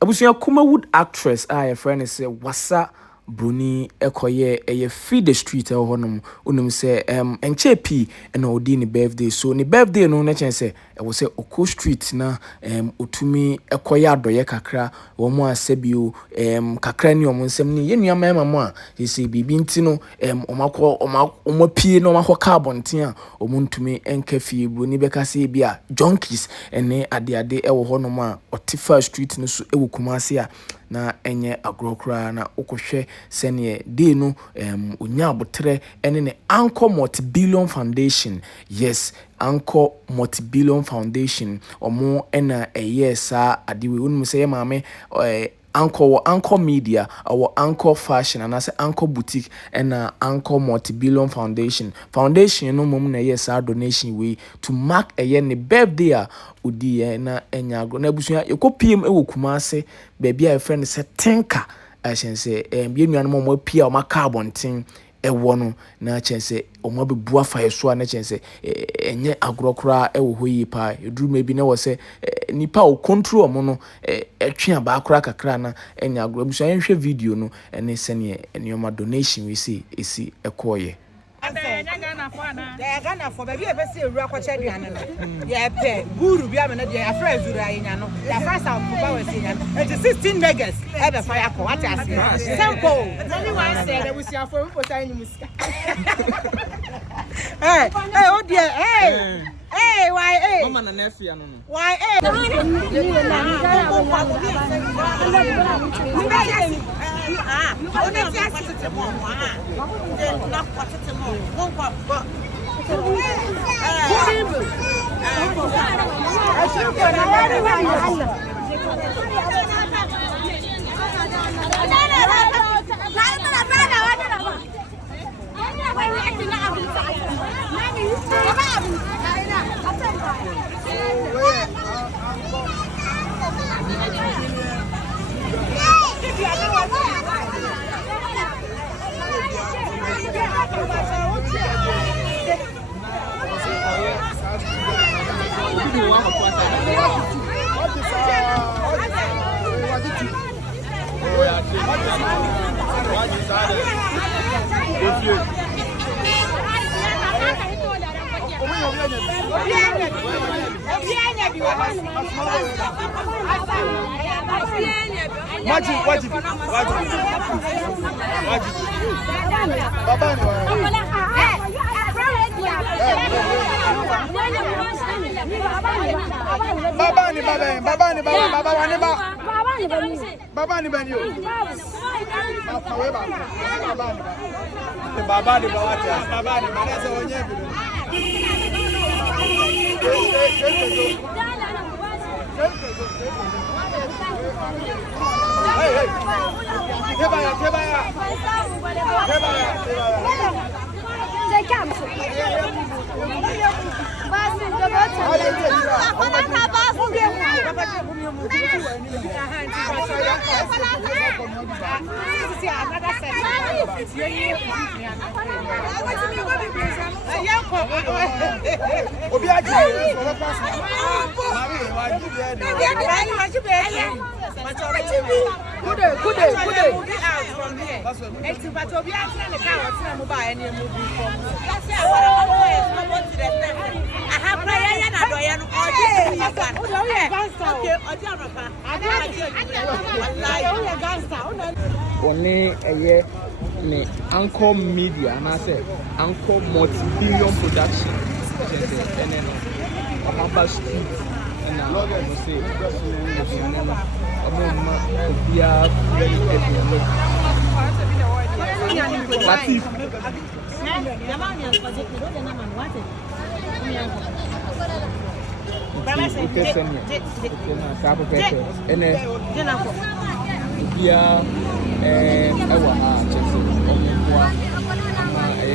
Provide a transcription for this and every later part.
Abusuya Kumawood actress a friend is Wasa Broni ekoye eye feed the street honum unum say enche pi na odi ni birthday so ni birthday no na chen say e wo say Oko street na otumi ekoye adoye kakra wo mu asebio kakra ni omo nsem ni ye nuama mama a he say bibi nti no omapie no makọ carbontin a omo ntumi enka fie Broni beka say bia junkies ene ade e wo honum a otifa street no so e wo Kumasi a na enye agrokra na okohwe sene dey no onya abotre ene ne Anchor Multi-Billion Foundation. Yes, Anchor Multi-Billion Foundation omo ena sa adewe unum say maame Anchor Media, our Anchor Fashion, and as Anchor Boutique, and Anchor Multi-Billion Foundation. Foundation, no mum na yes, our donation way to mark a year birthday. Udi na enyago na busuya yeko PM e wo Kumasi baby a friend say tenka I can say bi nuanom mo pia o makarbontin e wono na chen say o mo bebu afa yeso na chen say enye agrokra e wo hoyi pa eduru maybe na wo say nipa o control mo no etwe aba akra kakra na enyago busuya nhwe video no ene sene enioma donation we see esi ekoye Ghana for baby ever see a rock or cherry and yeah, guru be a man, a friend Zurayano, the first of power singing, and the 16 megas ever fire for what I say. Simple. Only one said that we see our phone for tiny music. Hey, oh dear, hey. Hey, why, hey? Mama and nephew, why, hey? One ne Anchor Media, and I say Anchor Multi-Billion Production. And then Amaba Street, and I will say,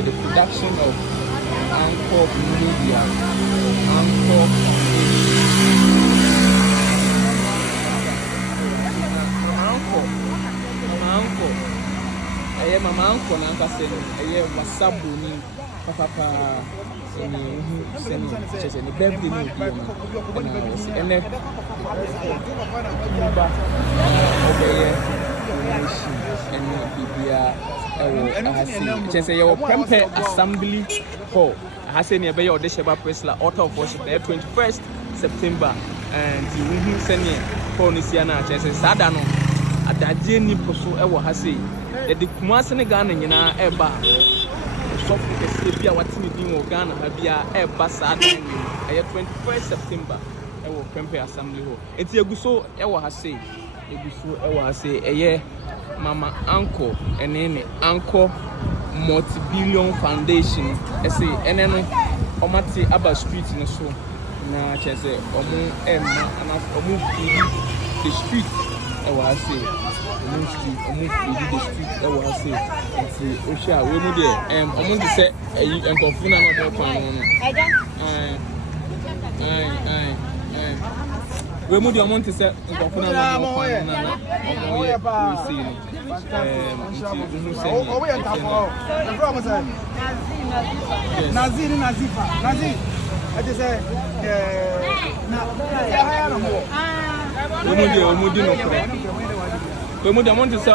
the production of Anchor Media, Anchor Mama Uncle, and I say, Wasa Broni, Papa. Just any birthday no be and just say your Pempe Assembly Hall. I say near your Deshaba Presla, author of worship there 21st September, and you send me for Nisiana, just a Sadano at that Jenny Poso Ewa Hase. The Kumasi Ghana Yana Eba. Software Sepia, what's in the Ghana, Habia, Eba Sadan, 21st September. I will Pempe Assembly Hall. It's a guso Ewa Hase. I say a year, Mama Uncle, and then Uncle Multi-Billion Foundation. I say, and then Omati Abba Street in the show. Now, I say, Omu Emma, and Omu the street. I say, Omu Street, Omu the street. I say, and see, Osha, we move there. Omu the set, and Confina not we move the amount to set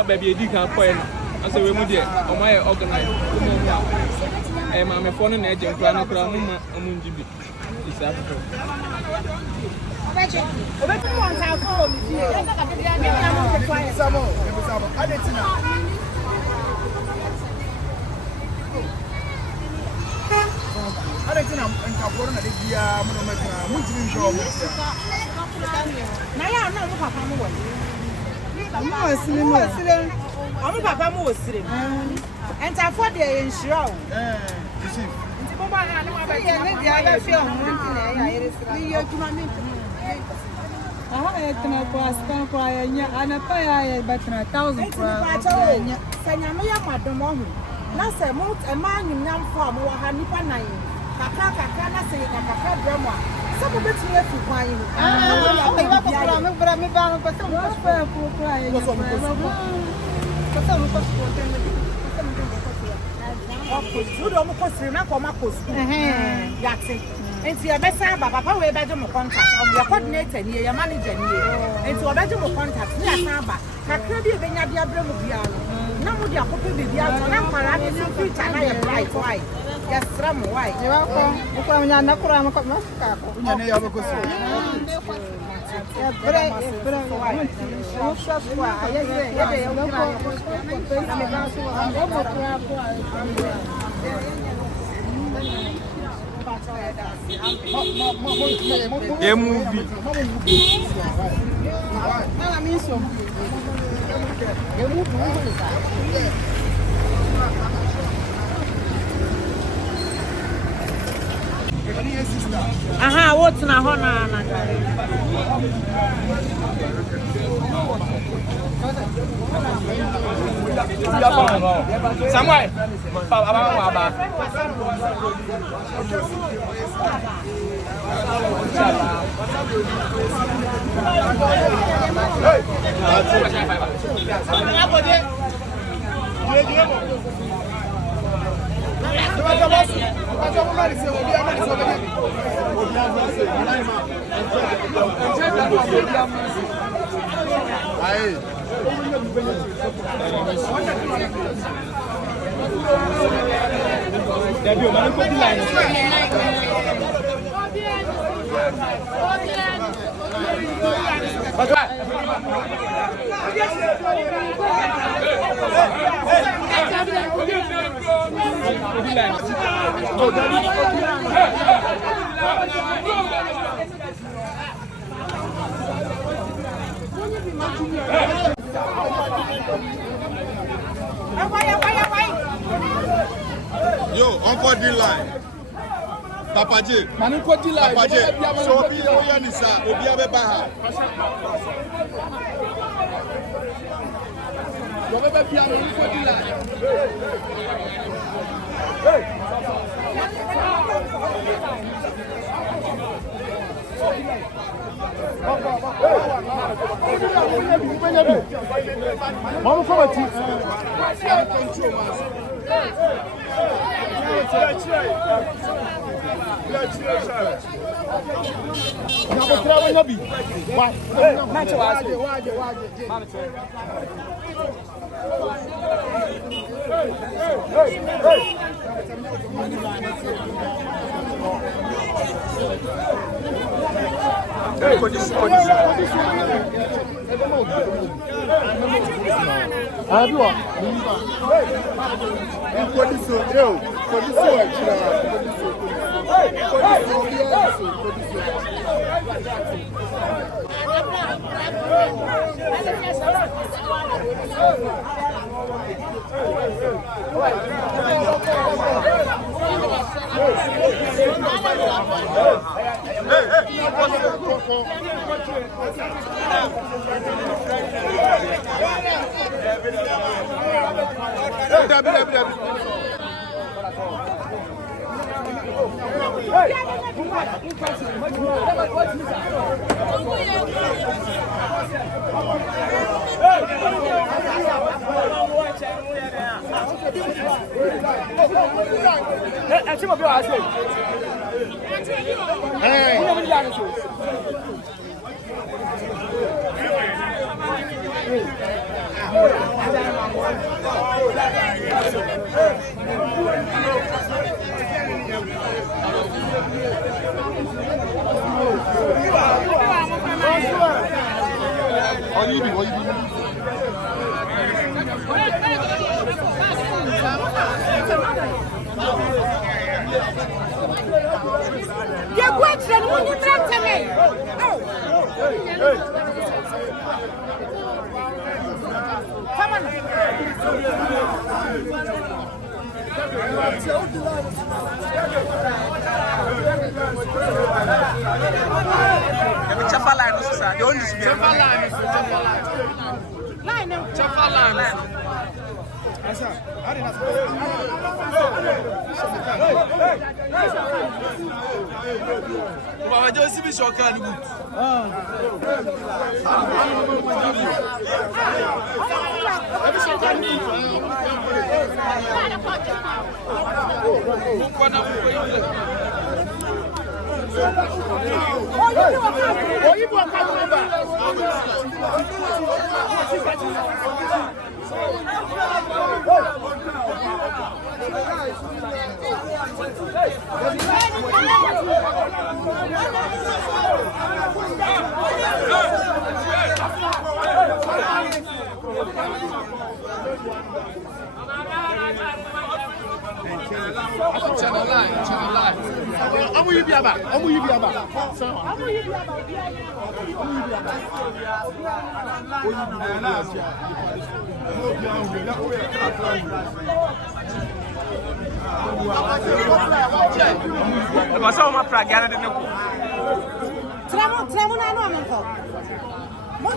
baby, a deacon point. I say, we move there, or my organized. I'm a phone agent, Amunjibi. It's Africa. Into your best papa way bedroom contact, or your coordinator near your manager near. Into a bedroom contact, near Samba. Kakrebi Benya Diablo Biano. No would your copy be the other, and Parabi so free and I am bright white. Yes, from white. You're welcome. Nakurama Moscow. Yeah, movie. Aha, what's na hona na Somewhere. Yo, Uncle D-Line. Papa J. Maniko D-Line. Papa J. So, be a Nisa, Obiabe Baha. Mama, come on, Mas só uma praga de Tramo na no